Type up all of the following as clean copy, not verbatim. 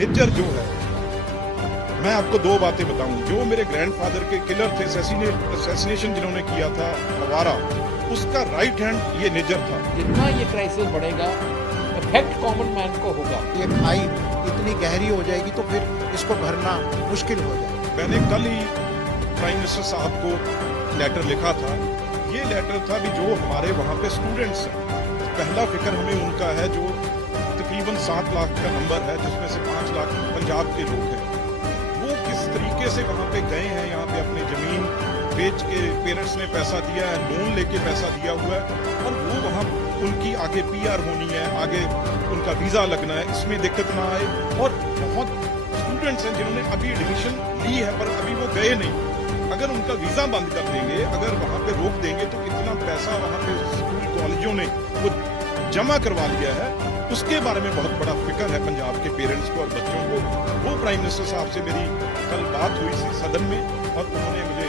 निज्जर जो है, मैं आपको दो बातें बताऊं। जो मेरे ग्रैंडफादर के किलर थे, असैसिनेशन जिन्होंने किया था हवारा, उसका राइट हैंड ये निज्जर था। जितना ये क्राइसिस बढ़ेगा इफेक्ट कॉमन मैन को होगा। ये खाई इतनी गहरी हो जाएगी तो फिर इसको भरना मुश्किल हो जाएगा। मैंने कल ही प्राइम मिनिस्टर साहब को लेटर लिखा था। ये लेटर था भी जो हमारे वहाँ पे स्टूडेंट्स हैं, पहला फिक्र हमें उनका है जो तकरीबन 7 लाख का नंबर है, जिसमें से 5 लाख पंजाब के लोग हैं। वो किस तरीके से वहाँ पे गए हैं, यहाँ पे अपनी ज़मीन बेच के पेरेंट्स ने पैसा दिया है, लोन लेके पैसा दिया हुआ है, और वो वहाँ उनकी आगे PR होनी है, आगे उनका वीज़ा लगना है, इसमें दिक्कत ना आए। और बहुत स्टूडेंट्स हैं जिन्होंने अभी एडमिशन ली है पर अभी वो गए नहीं। अगर उनका वीज़ा बंद कर देंगे, अगर वहाँ पे रोक देंगे, तो कितना पैसा वहाँ पे स्कूल कॉलेजों ने वो जमा करवा लिया है, उसके बारे में बहुत बड़ा फिक्र है पंजाब के पेरेंट्स को और बच्चों को। वो प्राइम मिनिस्टर साहब से मेरी कल बात हुई थी सदन में, और उन्होंने मुझे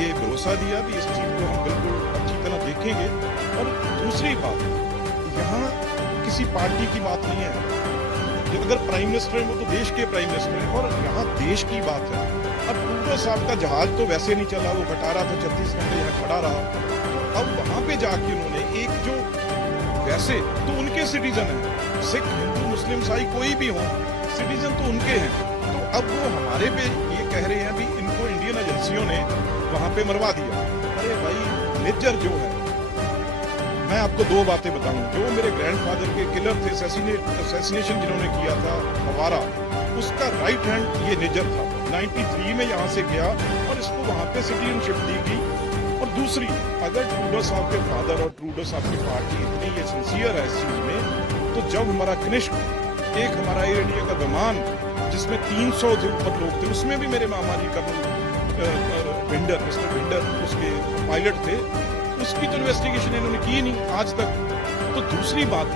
ये भरोसा दिया भी इस चीज़ को हम बिल्कुल अच्छी तरह देखेंगे। और दूसरी बात, यहाँ किसी पार्टी की बात नहीं है। अगर प्राइम मिनिस्टर है वो तो देश के प्राइम मिनिस्टर है, और यहाँ देश की बात है। अब ट्रूडो साहब का जहाज तो वैसे नहीं चला, वो घटारा था, 36 घंटे यहाँ खड़ा रहा। तो अब वहाँ पे जाके उन्होंने एक जो वैसे तो उनके सिटीजन हैं, सिख, हिंदू, मुस्लिम, ईसाई कोई भी हो, सिटीजन तो उनके हैं। तो अब वो हमारे पे ये कह रहे हैं भी इनको इंडियन एजेंसियों ने वहाँ पे मरवा दिया। अरे भाई, निज्जर जो है, मैं आपको दो बातें बताऊं। जो मेरे ग्रैंडफादर के किलर थे, असैसिनेशन जिन्होंने किया था हवारा, उसका राइट हैंड ये निज्जर था। 93 में यहाँ से गया और इसको वहाँ पे सिटीजनशिप दी गई। और दूसरी, अगर ट्रूडो साहब के फादर और ट्रूडो साहब की पार्टी इतनी ये सिंसियर है इस चीज में, तो जब हमारा कनिष्क, एक हमारा एयर इंडिया का विमान जिसमें 300 से ऊपर लोग थे, उसमें भी मेरे मामा जी कर्नल मिस्टर भिंडर उसके पायलट थे, उसकी तो इन्वेस्टिगेशन इन्होंने की नहीं आज तक। तो दूसरी बात,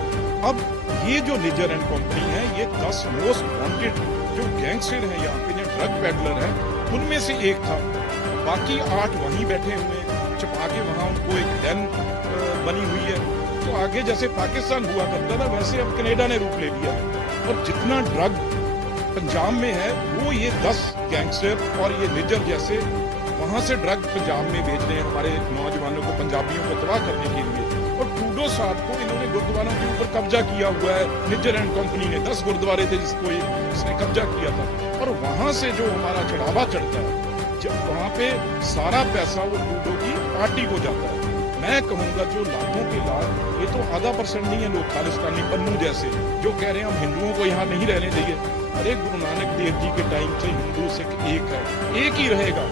अब ये जो निज्जर एंड कंपनी है, ये 10 मोस्ट वांटेड जो गैंगस्टर हैं यहाँ पे, जो ड्रग पेडलर हैं, उनमें से एक था। बाकी 8 वहीं बैठे हुए हैं, छुपा के वहाँ उनको एक डेन बनी हुई है। तो आगे जैसे पाकिस्तान हुआ करता था, वैसे अब कनाडा ने रूप ले लिया है। और जितना ड्रग पंजाब में है, वो ये 10 गैंगस्टर और ये निज्जर जैसे वहाँ से ड्रग पंजाब में भेज रहे हैं हमारे नौजवानों को, पंजाबियों को तबाह करने के लिए। और ट्रूडो साहब को इन्होंने गुरुद्वारों के ऊपर कब्जा किया हुआ है, निज्जर एंड कंपनी ने। 10 गुरुद्वारे थे जिसको इसने कब्जा किया था। और वहाँ से जो हमारा चढ़ावा चढ़ता है, जब वहाँ पे सारा पैसा वो ट्रूडो की पार्टी को जाता है। मैं कहूँगा जो लाखों के लाख, ये तो आधा % नहीं है लोग खालिस्तानी पन्नू जैसे जो कह रहे हैं हम हिंदुओं को यहाँ नहीं रहने देंगे। अरे गुरु नानक देव जी के टाइम से हिंदू सिख एक है, एक ही रहेगा।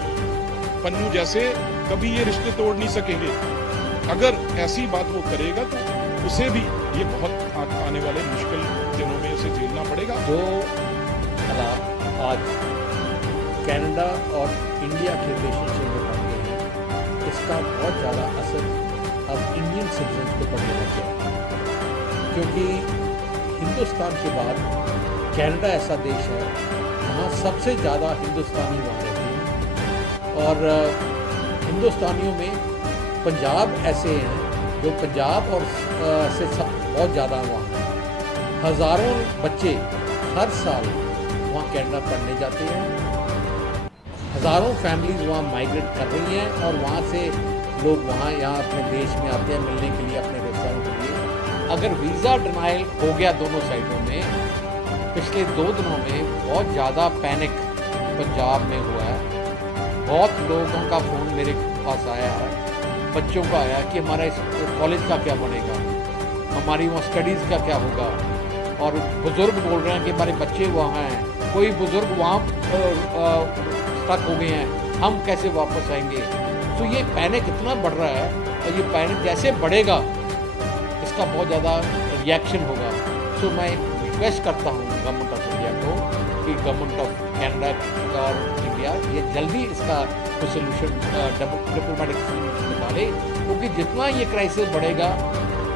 पन्नू जैसे कभी ये रिश्ते तोड़ नहीं सकेंगे। अगर ऐसी बात वो करेगा तो उसे भी ये बहुत आने वाले मुश्किल दिनों में उसे झेलना पड़ेगा। जो हालात आज कनाडा और इंडिया के रिलेशनशिप में बन गए हैं, इसका बहुत ज़्यादा असर अब इंडियन सिटीजन्स को पड़ने लग गया। क्योंकि हिंदुस्तान के बाद कनाडा ऐसा देश है जहाँ सबसे ज़्यादा हिंदुस्तानी वहाँ रहते हैं। और हिंदुस्तानियों में पंजाब ऐसे हैं जो पंजाब और से बहुत ज़्यादा वहाँ हैं। हज़ारों बच्चे हर साल वहाँ कनाडा पढ़ने जाते हैं। हज़ारों फैमिलीज़ वहाँ माइग्रेट कर रही हैं और वहाँ से लोग वहाँ यहाँ अपने देश में आते हैं मिलने के लिए, अपने रिश्तेदारों के लिए। अगर वीज़ा डिनाइल हो गया दोनों साइडों में, पिछले 2 दिनों में बहुत ज़्यादा पैनिक पंजाब में हुआ है। बहुत लोगों का फ़ोन मेरे पास आया है, बच्चों का आया कि हमारा इस कॉलेज का क्या बनेगा, हमारी वहाँ स्टडीज़ का क्या होगा। और बुज़ुर्ग बोल रहे हैं कि हमारे बच्चे वहाँ हैं, कोई बुज़ुर्ग वहाँ स्टक हो गए हैं, हम कैसे वापस आएंगे। तो ये पैनिक इतना बढ़ रहा है, और ये पैनिक जैसे बढ़ेगा इसका बहुत ज़्यादा रिएक्शन होगा। तो मैं रिक्वेस्ट करता हूँ गवर्नमेंट ऑफ इंडिया को कि गवर्नमेंट ऑफ कनाडा और इंडिया ये जल्दी इसका कोई सोल्यूशन, डिप्लोमेटिक सोल्यूशन निकाले। क्योंकि जितना ये क्राइसिस बढ़ेगा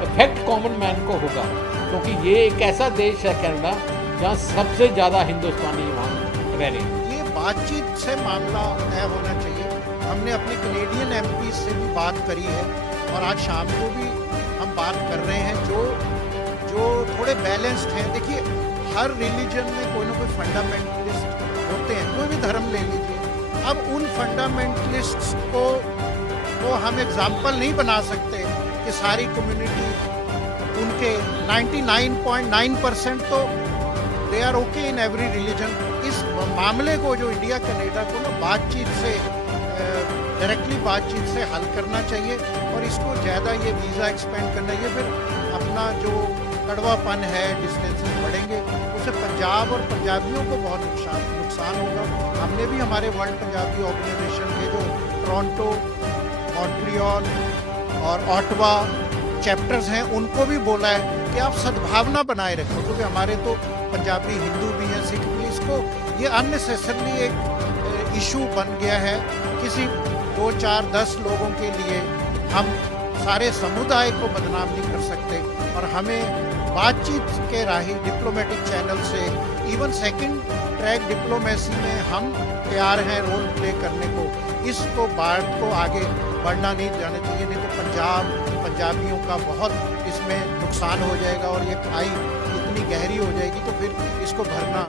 इफेक्ट कॉमन मैन को होगा। क्योंकि ये एक ऐसा देश है कनाडा जहाँ सबसे ज़्यादा हिंदुस्तानी वहाँ रह रहे हैं। ये बातचीत से मामला तय होना चाहिए। हमने अपने कनेडियन MP से भी बात करी है और आज शाम को भी हम बात कर रहे हैं जो थोड़े बैलेंस्ड हैं। देखिए, हर रिलीजन में कोई ना कोई फंडामेंटलिस्ट होते हैं, कोई भी धर्म ले लीजिए, अब उन फंडामेंटलिस्ट्स को हम एग्जाम्पल नहीं बना सकते कि सारी कम्युनिटी उनके 99.9% तो they are okay in every religion. इस मामले को जो इंडिया कनाडा को ना बातचीत से डायरेक्टली बातचीत से हल करना चाहिए और इसको ज़्यादा ये वीज़ा एक्सपेंड करना, ये फिर अपना जो कड़वापन है, डिस्टेंसेस बढ़ेंगे, उससे पंजाब और पंजाबियों को बहुत नुकसान होगा। हमने भी हमारे वर्ल्ड पंजाबी ऑर्गेनाइजेशन के जो टोरंटो, मॉन्ट्रियल और ऑटवा चैप्टर्स हैं उनको भी बोला है कि आप सद्भावना बनाए रखो, क्योंकि हमारे तो पंजाबी हिंदू भी हैं, सिख भी। इसको ये अननेसेसरली एक इशू बन गया है, किसी 2, 4, 10 लोगों के लिए हम सारे समुदाय को बदनाम नहीं कर सकते और हमें बातचीत के राही डिप्लोमेटिक चैनल से इवन सेकंड ट्रैक डिप्लोमेसी में हम तैयार हैं रोल प्ले करने को। इसको बात को आगे बढ़ना नहीं जाना चाहिए, नहीं तो पंजाबियों का बहुत इसमें नुकसान हो जाएगा और ये खाई इतनी गहरी हो जाएगी तो फिर इसको भरना